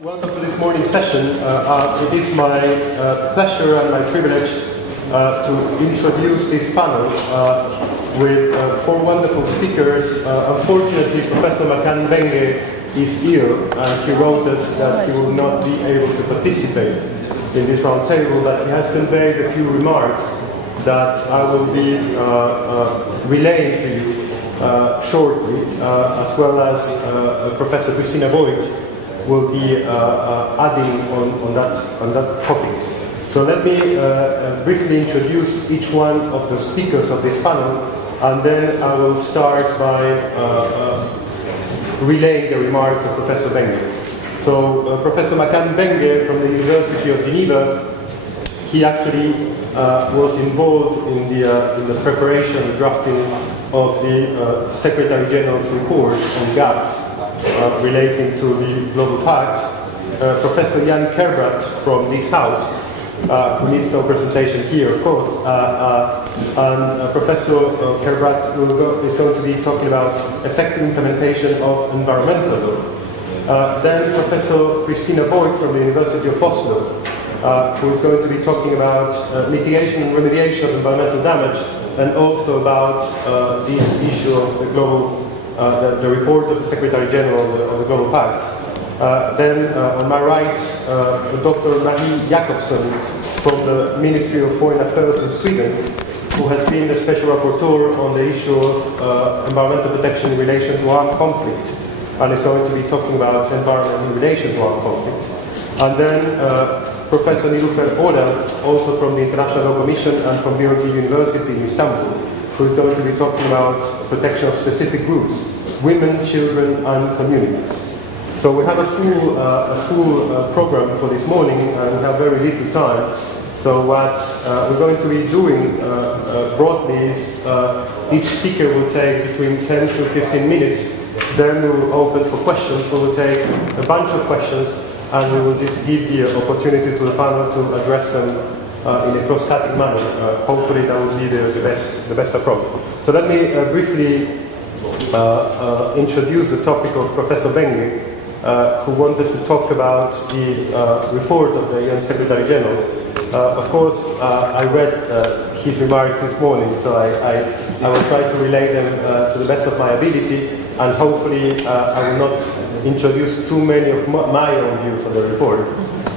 Welcome to this morning session. It is my pleasure and my privilege to introduce this panel with four wonderful speakers. Unfortunately, Professor Mbengue is ill, and he wrote us that he will not be able to participate in this roundtable, but he has conveyed a few remarks that I will be relaying to you shortly, as well as Professor Christina Voigt will be adding on that topic. So let me briefly introduce each one of the speakers of this panel, and then I will start by relaying the remarks of Professor Mbengue. So Professor Mbengue from the University of Geneva, he actually was involved in the preparation and drafting of the Secretary General's report on gaps relating to the Global Pact. Professor Jan Kerbrat from this house, who needs no presentation here, of course, and Professor Kerbrat is going to be talking about effective implementation of environmental law. Then Professor Christina Voigt from the University of Oslo, who is going to be talking about mitigation and remediation of environmental damage, and also about this issue of the global the report of the Secretary General of the Global Pact. Then on my right, Dr. Marie Jacobsen from the Ministry of Foreign Affairs in Sweden, who has been the Special Rapporteur on the issue of environmental protection in relation to armed conflict, and is going to be talking about environment in relation to armed conflict. And then Professor Nilüfer Oda, also from the International Law Commission and from BOT University in Istanbul, who is going to be talking about protection of specific groups, women, children, and communities. So we have a full program for this morning, and we have very little time. So what we're going to be doing broadly is each speaker will take between 10 to 15 minutes. Then we will open for questions. We will take a bunch of questions, and we will just give the opportunity to the panel to address them in a cross-cutting manner. Hopefully that will be the best approach. So let me briefly introduce the topic of Professor Mbengue, who wanted to talk about the report of the UN Secretary General. Of course, I read his remarks this morning, so I will try to relay them to the best of my ability, and hopefully I will not introduce too many of my own views on the report.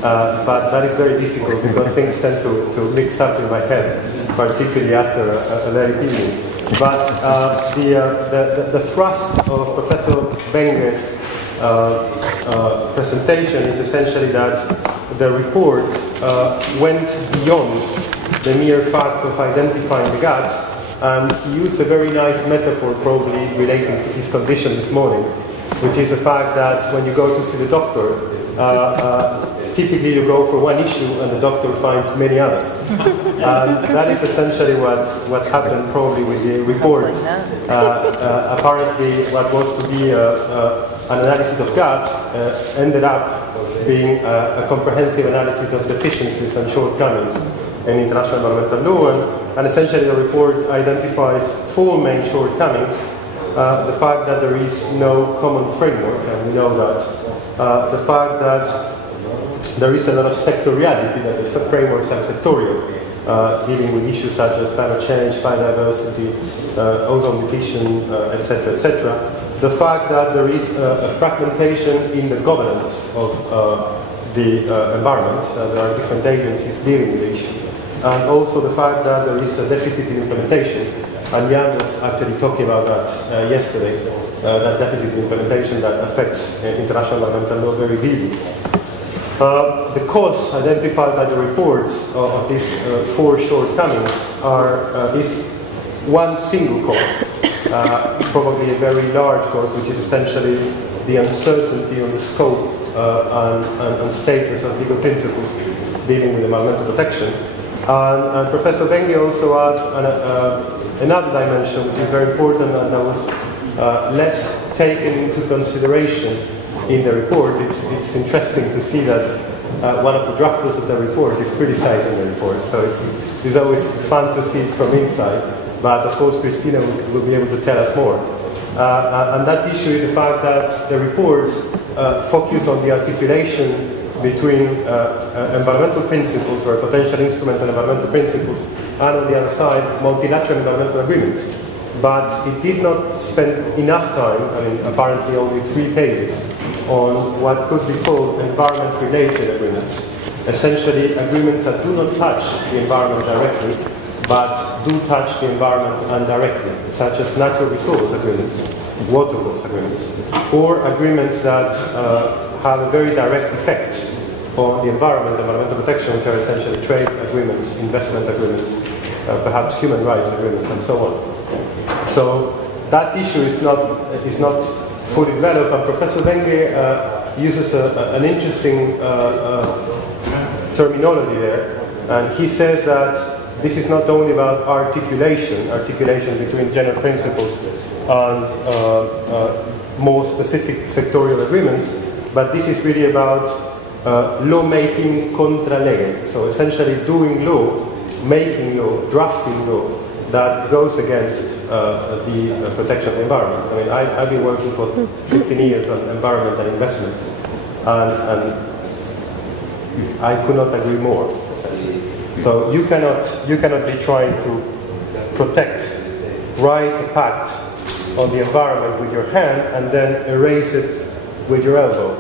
But that is very difficult because things tend to mix up in my head, particularly after a late evening. But the thrust of Professor Mbengue's presentation is essentially that the report went beyond the mere fact of identifying the gaps, and he used a very nice metaphor probably relating to his condition this morning, which is the fact that when you go to see the doctor, typically you go for one issue and the doctor finds many others. And that is essentially what happened probably with the report. Apparently what was to be an analysis of gaps ended up being a comprehensive analysis of deficiencies and shortcomings in international environmental law. And essentially the report identifies four main shortcomings. The fact that there is no common framework, and we know that. The fact that there is a lot of sectoriality, that the frameworks are sectorial, dealing with issues such as climate change, biodiversity, ozone depletion, etc., etc. The fact that there is a fragmentation in the governance of the environment, there are different agencies dealing with the issue, and also the fact that there is a deficit in implementation. And Jan was actually talking about that yesterday, that deficit in implementation that affects international environmental law very deeply. The cause identified by the report of these four shortcomings is one single cause, probably a very large cause, which is essentially the uncertainty on the scope and status of legal principles dealing with environmental protection. And Professor Mbengue also adds another dimension which is very important, and that was less taken into consideration in the report. It's interesting to see that one of the drafters of the report is criticizing the report, so it's always fun to see it from inside. But of course Christina will be able to tell us more. And that issue is the fact that the report focused on the articulation between environmental principles, or potential instrumental environmental principles, and on the other side, multilateral environmental agreements. But it did not spend enough time, I mean, apparently only 3 pages, on what could be called environment-related agreements. Essentially, agreements that do not touch the environment directly, but do touch the environment indirectly, such as natural resource agreements, water course agreements, or agreements that have a very direct effect on the environment, environmental protection, which are essentially trade agreements, investment agreements, perhaps human rights agreements, and so on. So that issue is not fully developed, and Professor Mbengue uses an interesting terminology there, and he says that this is not only about articulation between general principles and more specific sectorial agreements, but this is really about law-making contra lege, so essentially doing law, making law, drafting law that goes against the protection of the environment. I mean, I've been working for 15 years on environment and investment, and I could not agree more, essentially. So you cannot be trying to write a pact on the environment with your hand and then erase it with your elbow.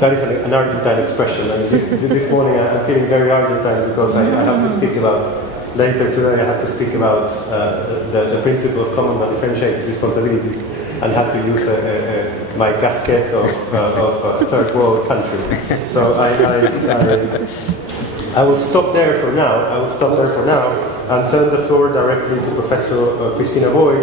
That is an Argentine expression. I mean, this morning I'm feeling very Argentine because I have to speak about, later today I have to speak about the principle of common but differentiated responsibilities, and have to use my casquette of a third world country. So I will stop there for now. And turn the floor directly to Professor Christina Boy,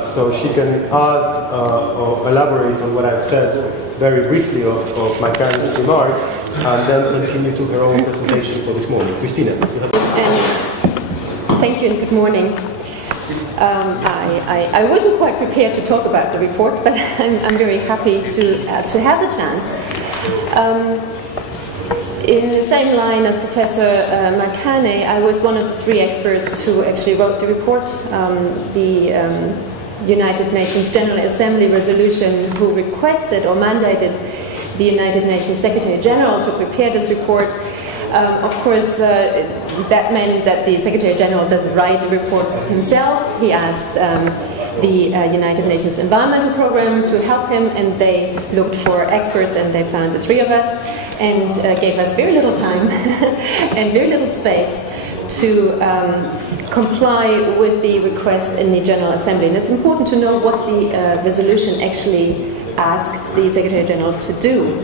so she can add or elaborate on what I've said very briefly of my parents' remarks, and then continue to her own presentation for this morning. Christina. Thank you and good morning. I wasn't quite prepared to talk about the report, but I'm very happy to have the chance. In the same line as Professor Makane, I was one of the 3 experts who actually wrote the report. The United Nations General Assembly resolution who requested or mandated the United Nations Secretary General to prepare this report. Of course, that meant that the Secretary General doesn't write the reports himself. He asked the United Nations Environmental Programme to help him, and they looked for experts, and they found the 3 of us, and gave us very little time and very little space to comply with the request in the General Assembly. And it's important to know what the resolution actually asked the Secretary General to do,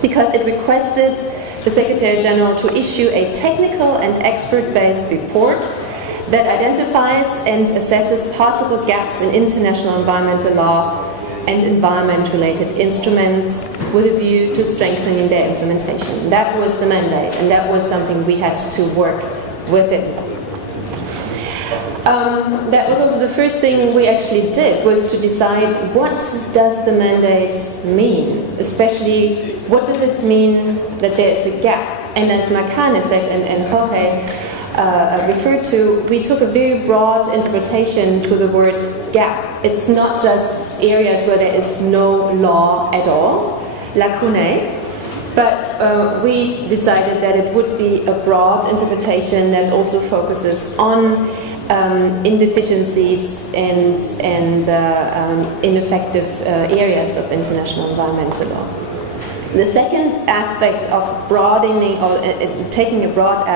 because it requested the Secretary General to issue a technical and expert-based report that identifies and assesses possible gaps in international environmental law and environment-related instruments with a view to strengthening their implementation. That was the mandate, and that was something we had to work with it. That was also the first thing we actually did, was to decide what does the mandate mean, especially what does it mean that there is a gap. And as Makane said and Jorge referred to, we took a very broad interpretation to the word gap. It's not just areas where there is no law at all, lacunae, but we decided that it would be a broad interpretation that also focuses on indeficiencies and ineffective areas of international environmental law. The second aspect of broadening or taking a broad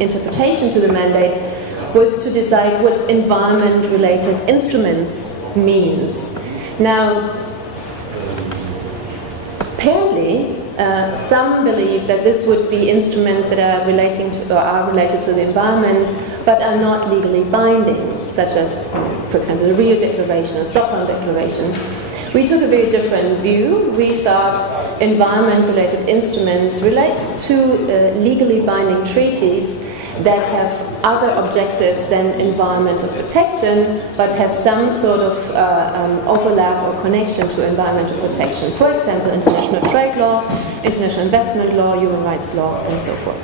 interpretation to the mandate was to decide what environment-related instruments means. Now, apparently, some believe that this would be instruments that are related to the environment, but are not legally binding, such as, for example, the Rio Declaration or Stockholm Declaration. We took a very different view. We thought environment-related instruments relates to legally binding treaties that have other objectives than environmental protection, but have some sort of overlap or connection to environmental protection. For example, international trade law, international investment law, human rights law, and so forth.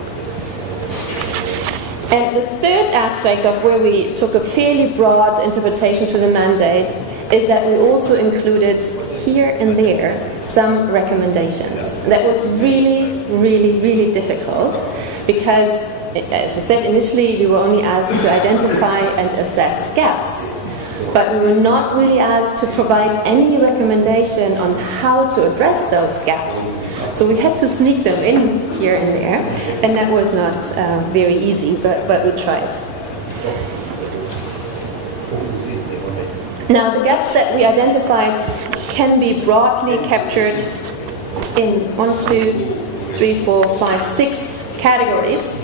And the third aspect of where we took a fairly broad interpretation to the mandate is that we also included here and there some recommendations. That was really, really, really difficult because, as I said initially, we were only asked to identify and assess gaps. But we were not really asked to provide any recommendation on how to address those gaps. So we had to sneak them in here and there, and that was not very easy, but we tried. Now, the gaps that we identified can be broadly captured in 6 categories.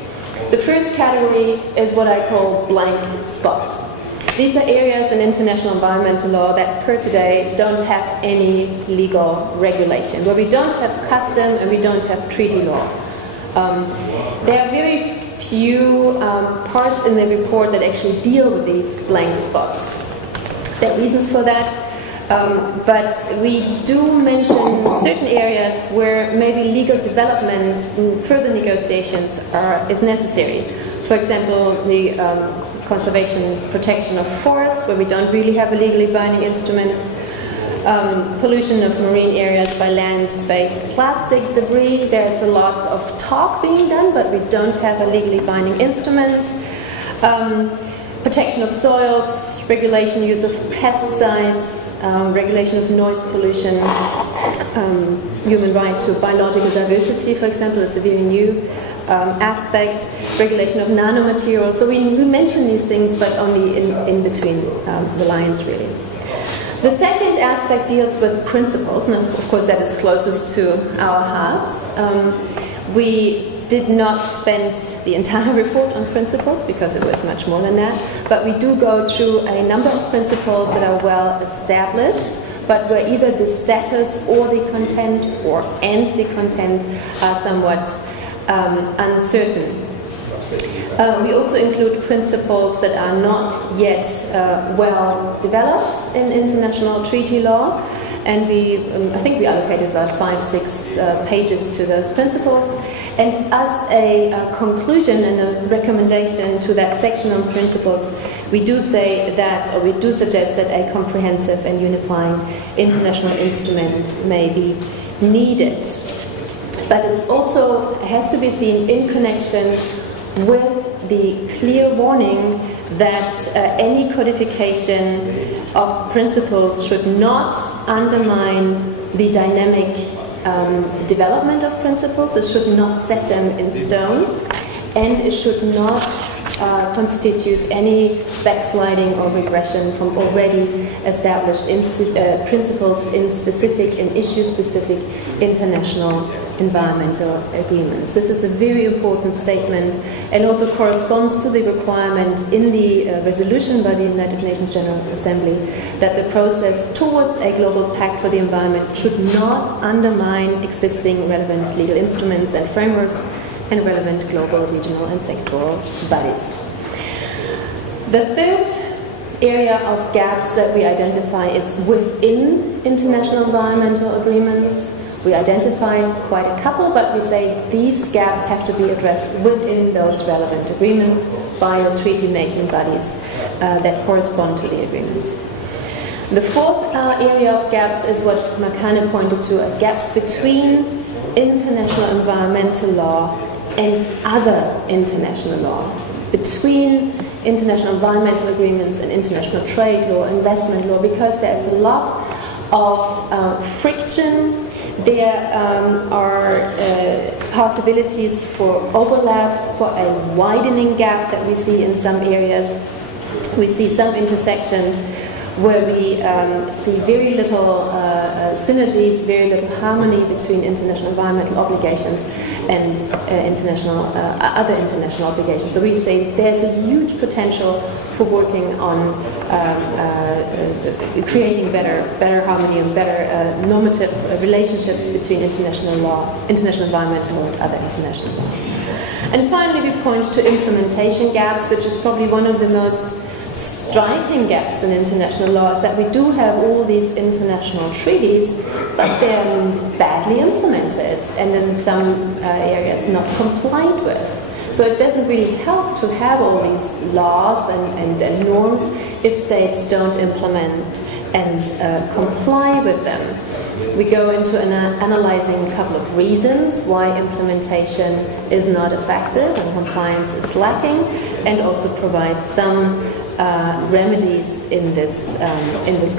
The first category is what I call blank spots. These are areas in international environmental law that per today don't have any legal regulation, where we don't have custom and we don't have treaty law. There are very few parts in the report that actually deal with these blank spots. There are reasons for that, but we do mention certain areas where maybe legal development and further negotiations is necessary. For example, the conservation protection of forests, where we don't really have a legally binding instruments, pollution of marine areas by land-based plastic debris. There's a lot of talk being done, but we don't have a legally binding instrument. Protection of soils, regulation use of pesticides, regulation of noise pollution, human right to biological diversity, for example, it's a very new aspect, regulation of nanomaterials. So we mention these things, but only in between the lines, really. The second aspect deals with principles, and of course that is closest to our hearts. We did not spend the entire report on principles because it was much more than that, but we do go through a number of principles that are well established, but where either the status or the content and the content are somewhat uncertain. We also include principles that are not yet well developed in international treaty law, and I think we allocated about 5-6 pages to those principles. And as a conclusion and a recommendation to that section on principles, we do say that, or we do suggest that a comprehensive and unifying international instrument may be needed. But it also has to be seen in connection with the clear warning that any codification of principles should not undermine the dynamic development of principles. It should not set them in stone, and it should not constitute any backsliding or regression from already established principles in specific and issue-specific international environmental agreements. This is a very important statement and also corresponds to the requirement in the resolution by the United Nations General Assembly that the process towards a global pact for the environment should not undermine existing relevant legal instruments and frameworks and relevant global, regional and sectoral bodies. The third area of gaps that we identify is within international environmental agreements. We identify quite a couple, but we say these gaps have to be addressed within those relevant agreements by the treaty-making bodies that correspond to the agreements. The fourth area of gaps is what Makane pointed to, gaps between international environmental law and other international law, between international environmental agreements and international trade law, investment law, because there's a lot of friction. There are possibilities for overlap, for a widening gap that we see in some areas. We see some intersections where we see very little synergies, very little harmony between international environmental obligations and other international obligations. So we say there's a huge potential for working on creating better harmony and better normative relationships between international law, international environmental law, and other international law. And finally, we point to implementation gaps, which is probably one of the most striking gaps in international law, is that we do have all these international treaties, but they're badly implemented and in some areas not complied with. So it doesn't really help to have all these laws and norms if states don't implement and comply with them. We go into analyzing a couple of reasons why implementation is not effective and compliance is lacking, and also provide some remedies in this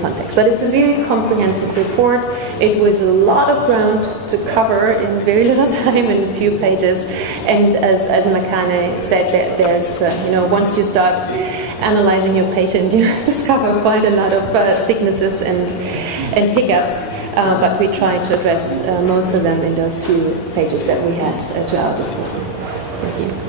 context. But it's a very comprehensive report. It was a lot of ground to cover in very little time, in a few pages. And as Makane said, there's once you start analyzing your patient, you discover quite a lot of sicknesses and hiccups. But we tried to address most of them in those few pages that we had to our disposal. Thank you.